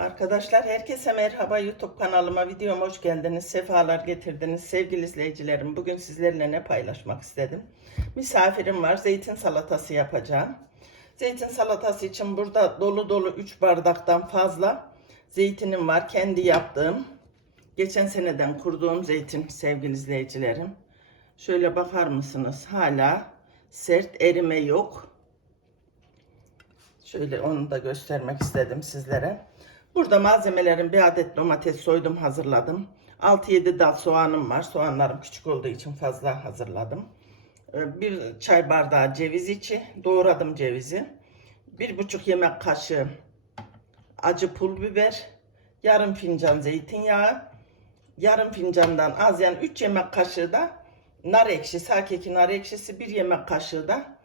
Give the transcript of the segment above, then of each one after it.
Arkadaşlar herkese merhaba YouTube kanalıma videoma hoş geldiniz. Sefalar getirdiniz sevgili izleyicilerim. Bugün sizlerle ne paylaşmak istedim. Misafirim var. Zeytin salatası yapacağım. Zeytin salatası için burada dolu dolu 3 bardaktan fazla zeytinim var. Kendi yaptığım. Geçen seneden kurduğum zeytin sevgili izleyicilerim. Şöyle bakar mısınız? Hala sert erime yok. Şöyle onu da göstermek istedim sizlere. Burada malzemelerin bir adet domates soydum hazırladım. 6-7 dal soğanım var. Soğanlarım küçük olduğu için fazla hazırladım. Ee, Bir çay bardağı ceviz içi doğradım cevizi. Bir buçuk yemek kaşığı acı pul biber. Yarım fincan zeytinyağı. Yarım fincandan az yani 3 yemek kaşığı da nar ekşisi, hakiki nar ekşisi. Bir yemek kaşığı da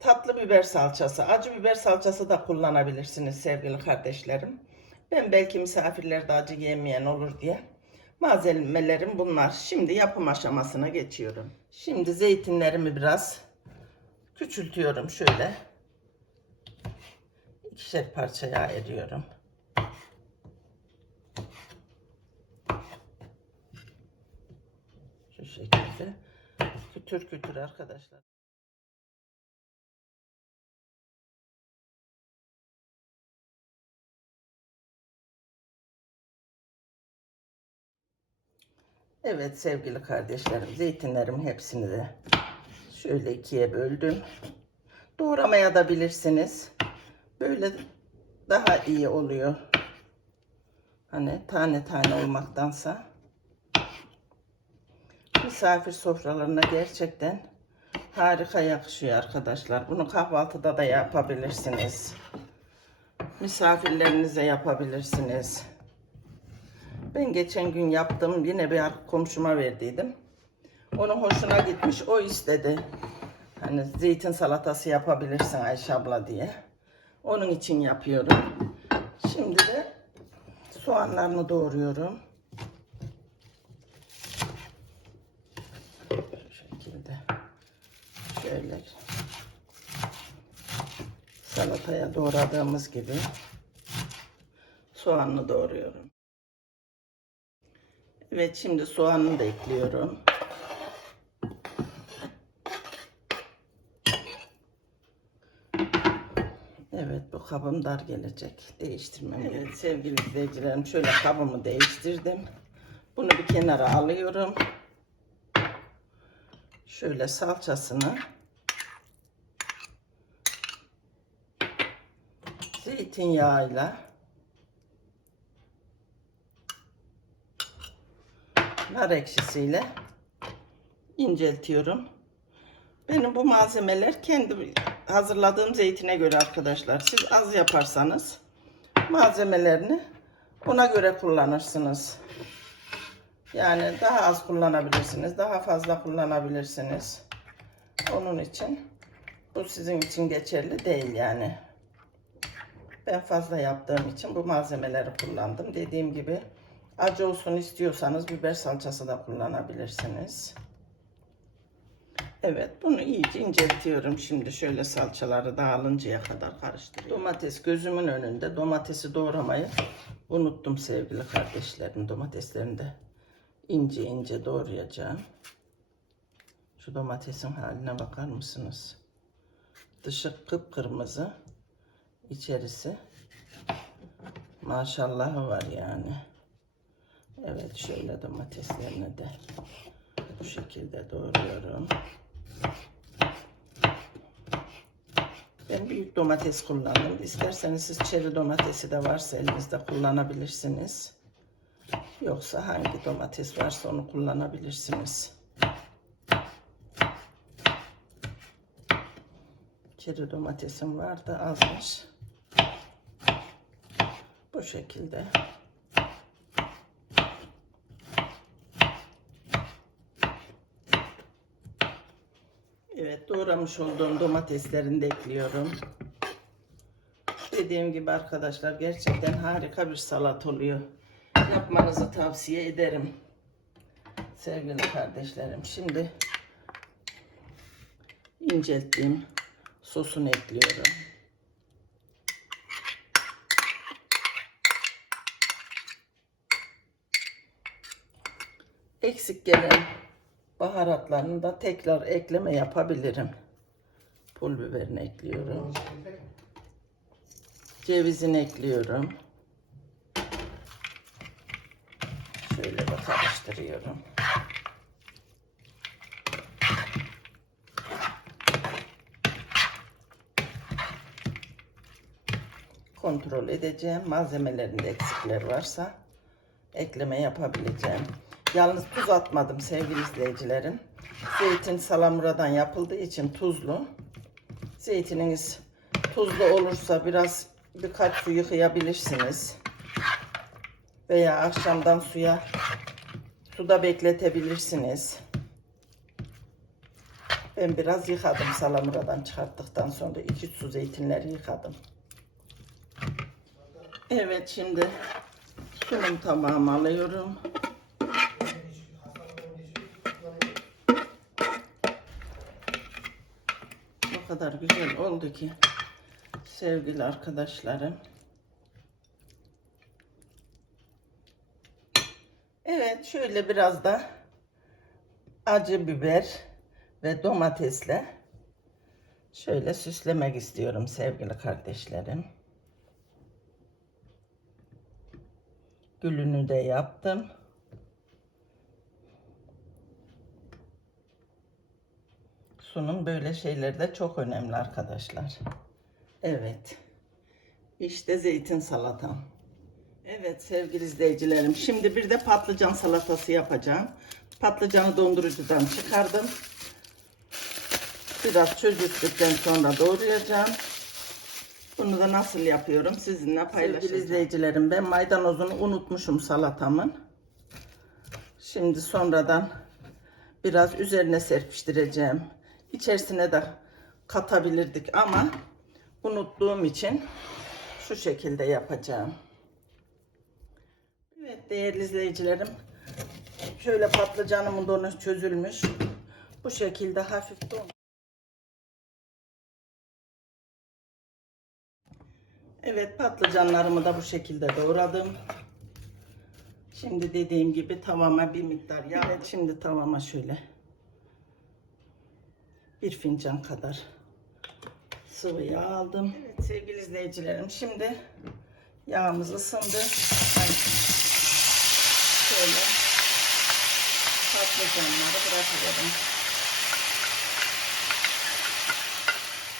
tatlı biber salçası, acı biber salçası da kullanabilirsiniz sevgili kardeşlerim. Ben belki misafirlerde acı yemeyen olur diye. Malzemelerim bunlar. Şimdi yapım aşamasına geçiyorum. Şimdi zeytinlerimi biraz küçültüyorum şöyle. İkişer parçaya ayırıyorum. Şu şekilde. Kütür kütür arkadaşlar. Evet sevgili kardeşlerim zeytinlerim hepsini de şöyle ikiye böldüm. Doğramaya da bilirsiniz. Böyle daha iyi oluyor. Hani tane tane olmaktansa. Misafir sofralarına gerçekten harika yakışıyor arkadaşlar. Bunu kahvaltıda da yapabilirsiniz. Misafirlerinize yapabilirsiniz. Ben geçen gün yaptım. Yine bir komşuma verdiydim. Onun hoşuna gitmiş. O istedi. Hani zeytin salatası yapabilirsin Ayşe abla diye. Onun için yapıyorum. Şimdi de soğanlarını doğruyorum. Şu şekilde. Şöyle. Salataya doğradığımız gibi soğanını doğruyorum. Evet şimdi soğanını da ekliyorum. Evet bu kabım dar gelecek. Değiştirmem. Evet sevgili izleyicilerim şöyle kabımı değiştirdim. Bunu bir kenara alıyorum. Şöyle salçasını zeytinyağıyla nar ekşisiyle inceltiyorum. Benim bu malzemeler kendi hazırladığım zeytine göre arkadaşlar. Siz az yaparsanız malzemelerini ona göre kullanırsınız. Yani daha az kullanabilirsiniz. Daha fazla kullanabilirsiniz. Onun için bu sizin için geçerli değil yani. Ben fazla yaptığım için bu malzemeleri kullandım. Dediğim gibi Acı olsun istiyorsanız biber salçası da kullanabilirsiniz. Evet bunu iyice inceltiyorum. Şimdi şöyle salçaları dağılıncaya kadar karıştırıyorum. Domates gözümün önünde. Domatesi doğramayı unuttum sevgili kardeşlerim. Domateslerini de ince ince doğrayacağım. Şu domatesin haline bakar mısınız? Dışı kıpkırmızı. içerisi maşallahı var yani. Evet şöyle domateslerini de bu şekilde doğruyorum. Ben büyük domates kullandım. İsterseniz siz çeri domatesi de varsa elinizde kullanabilirsiniz. Yoksa hangi domates varsa onu kullanabilirsiniz. Çeri domatesim vardı azmış. Bu şekilde. Doğramış olduğum domateslerini de ekliyorum. Dediğim gibi arkadaşlar gerçekten harika bir salat oluyor. Yapmanızı tavsiye ederim. Sevgili kardeşlerim şimdi incelttiğim sosunu ekliyorum. Eksik gelen baharatlarını da tekrar ekleme yapabilirim. Pul biberini ekliyorum. Cevizini ekliyorum. Şöyle karıştırıyorum. Kontrol edeceğim. Malzemelerinde eksikler varsa ekleme yapabileceğim. Yalnız tuz atmadım sevgili izleyicilerim. Zeytin salamuradan yapıldığı için tuzlu. Zeytininiz tuzlu olursa biraz birkaç su yıkayabilirsiniz. Veya akşamdan suya suda bekletebilirsiniz. Ben biraz yıkadım salamuradan çıkarttıktan sonra iki su zeytinleri yıkadım. Evet şimdi sunum tabağıma alıyorum. Kadar güzel oldu ki sevgili arkadaşlarım. Evet şöyle biraz da acı biber ve domatesle şöyle süslemek istiyorum sevgili kardeşlerim. Gülünü de yaptım. Sunum böyle şeylerde çok önemli arkadaşlar. Evet. İşte zeytin salatam. Evet sevgili izleyicilerim. Şimdi bir de patlıcan salatası yapacağım. Patlıcanı dondurucudan çıkardım. Biraz çözüldükten sonra doğrayacağım. Bunu da nasıl yapıyorum sizinle paylaşacağım. Sevgili izleyicilerim ben maydanozunu unutmuşum salatamın. Şimdi sonradan biraz üzerine serpiştireceğim. İçerisine de katabilirdik ama unuttuğum için şu şekilde yapacağım. Evet değerli izleyicilerim. Şöyle patlıcanımın donu çözülmüş. Bu şekilde hafif don. Evet patlıcanlarımı da bu şekilde doğradım. Şimdi dediğim gibi tavama bir miktar yağ. Evet şimdi tavama şöyle bir fincan kadar sıvı yağ aldım. Evet sevgili izleyicilerim şimdi yağımız ısındı. Şöyle patlıcanları bırakıyorum.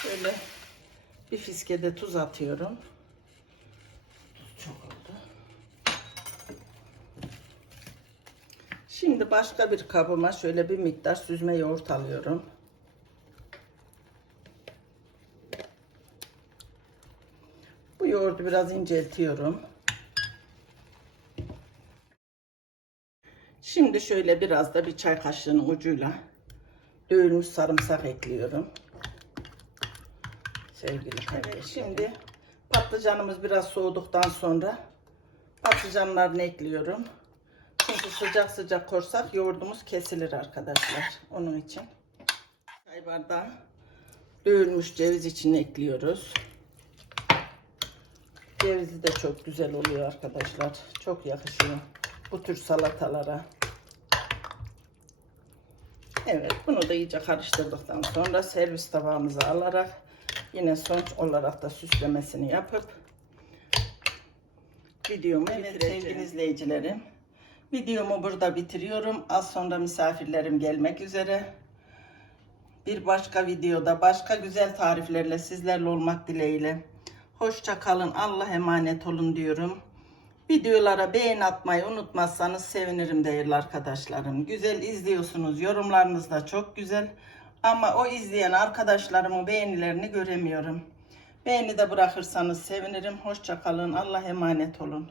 Şöyle bir fiske de tuz atıyorum. Çok oldu. Şimdi başka bir kabıma şöyle bir miktar süzme yoğurt alıyorum. Yoğurdu biraz inceltiyorum. Şimdi şöyle biraz da bir çay kaşığının ucuyla dövülmüş sarımsak ekliyorum. Sevgili evet, şimdi patlıcanımız biraz soğuduktan sonra patlıcanlarını ekliyorum. Çünkü sıcak sıcak korsak yoğurdumuz kesilir arkadaşlar. Onun için çay bardağı dövülmüş ceviz içine ekliyoruz. Cevizi de çok güzel oluyor arkadaşlar. Çok yakışıyor bu tür salatalara. Evet bunu da iyice karıştırdıktan sonra servis tabağımıza alarak yine sonuç olarak da süslemesini yapıp videomu evet, sevgili izleyicilerim. Videomu burada bitiriyorum. Az sonra misafirlerim gelmek üzere. Bir başka videoda başka güzel tariflerle sizlerle olmak dileğiyle. Hoşça kalın. Allah emanet olun diyorum. Videolara beğen atmayı unutmazsanız sevinirim değerli arkadaşlarım. Güzel izliyorsunuz. Yorumlarınız da çok güzel. Ama o izleyen arkadaşlarımın beğenilerini göremiyorum. Beğeni de bırakırsanız sevinirim. Hoşça kalın. Allah emanet olun.